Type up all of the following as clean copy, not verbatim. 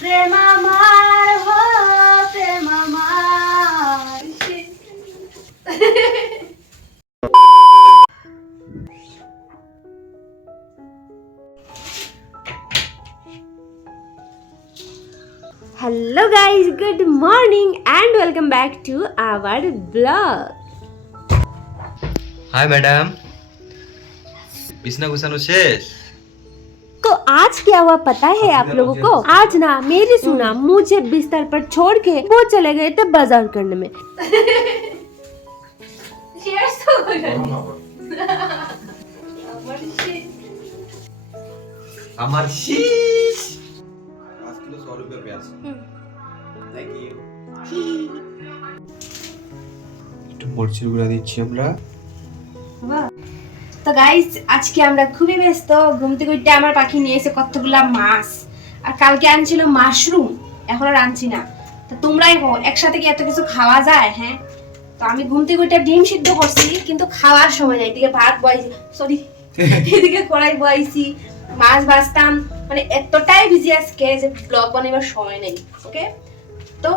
প্রেম আমার হো প্রেম আমার। Hello guys, good morning and welcome back to our vlog. Hi madam, बिस्ना गुसानो शेष। तो आज क्या हुआ पता है आप लोगों को? आज ना मेरी सुना मुझे बिस्तर पर छोड़ के वो चले गए थे बाजार करने में। আমার শীষ 5 কিলো 100 रुपए प्याज। Thank you. একটু মরিচের গুঁড়া দিচ্ছি আমরা। তো গাইস আজকে আমরা খুবই ব্যস্ত। ঘুম থেকে উঠে আমার পাখি নিয়ে এসে কতগুলা মাছ, আর কালকে আনছিল মাশরুম, এখন আর আনছি না। তো তোমরাই হো, একসাথে কি এত কিছু খাওয়া যায়? হ্যাঁ, তো আমি ঘুম থেকে উঠে ডিম সিদ্ধ করছি, কিন্তু খাওয়ার সময় নাই। এদিকে ভাত বয়াইছি, সরি এদিকে কড়াই বয়াইছি, মাছ ভাজতাম, মানে এতটাই বিজি আজকে যে ব্লগ বানাবার সময় নেই। ওকে, তো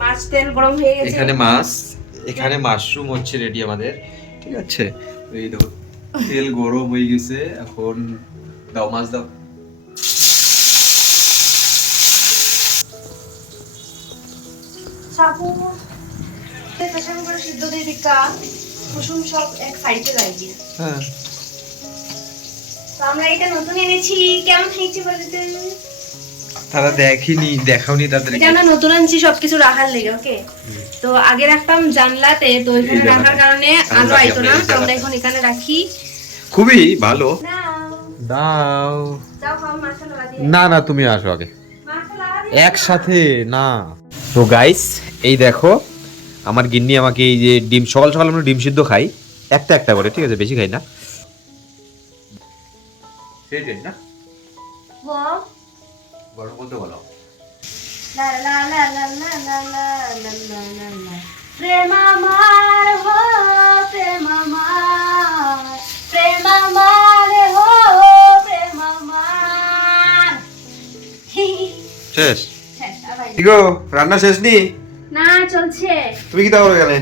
মাছ তেল গরম হয়ে গেছে, এখানে মাছ, এখানে মাশরুম হচ্ছে রেডি আমাদের। ঠিক আছে, এই দেখো তেল গরম হয়ে গেছে, এখন দাও মাছ দাও। সাবু প্রেসার করে সিদ্ধ দিয়ে দিকা কুসুম সব এক সাইডে লাগিয়ে। হ্যাঁ, তো আমরা এটা নতুন এনেছি, কেমন হয়েছে বলতে? তারা দেখিনি, দেখাওনি তাদের। এটা আমরা নতুন আনছি সবকিছু রাখার লেগে। ওকে, তো আগে রাখতাম জানলাতে, তো এখানে রাখার কারণে আলো আইতো না, তো আমরা এখন এখানে রাখি। খুবই ভালো। নাও দাও। যাও খাও, মাছটা লাগা দিয়ে। না না, তুমি আসো আগে, মাছটা লাগা দিয়ে। একসাথে না। তো গাইস, এই দেখো আমার গিন্নি আমাকে এই যে ডিম, সকাল সকাল আমরা ডিম সিদ্ধ খাই একটা একটা করে, ঠিক আছে, বেশি খাই না। না ওয়া গরম বলতে বলো। লা লা লা লা লা লা লা লা লা লা লা। প্রেম আমার হো প্রেম আমার, প্রেম আমার হো প্রেম আমার। শেষ? হ্যাঁ, আবার কি গো, রান্না শেষ নি? না, চলছে। তুমি কি দাও এখানে?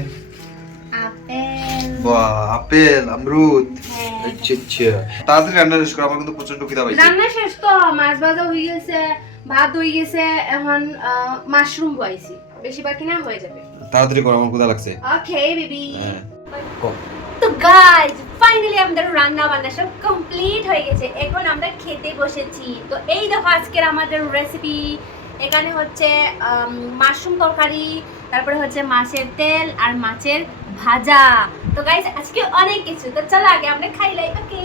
আপেল। বাহ, আপেল, আমরুদ। হ্যাঁ। আচ্ছা আচ্ছা, তাড়াতাড়ি রান্না শেষ করো, আমার কিন্তু প্রচন্ড খিদা পাইছে। রান্না শেষ তো, মাছ ভাজা হয়ে গেছে, ভাত হয়ে গেছে, এখন মাশরুম বয়াইছি, বেশি বাকি না, হয়ে যাবে। তাড়াতাড়ি করো, আমার ক্ষুধা লাগছে। Okay baby. হ্যাঁ, কম। তো গাইস ফাইনালি আমাদের রান্না বান্না সব কমপ্লিট হয়ে গেছে, এখন আমরা খেতে বসেছি। তো এই দেখো আজকের আমাদের রেসিপি, এখানে হচ্ছে মাশরুম তরকারি, তারপরে হচ্ছে মাছের তেল আর মাছের ভাজা। তো গাইস আজকে অনেক কিছু, তো চলো আগে আমরা খাই লাই। ওকে।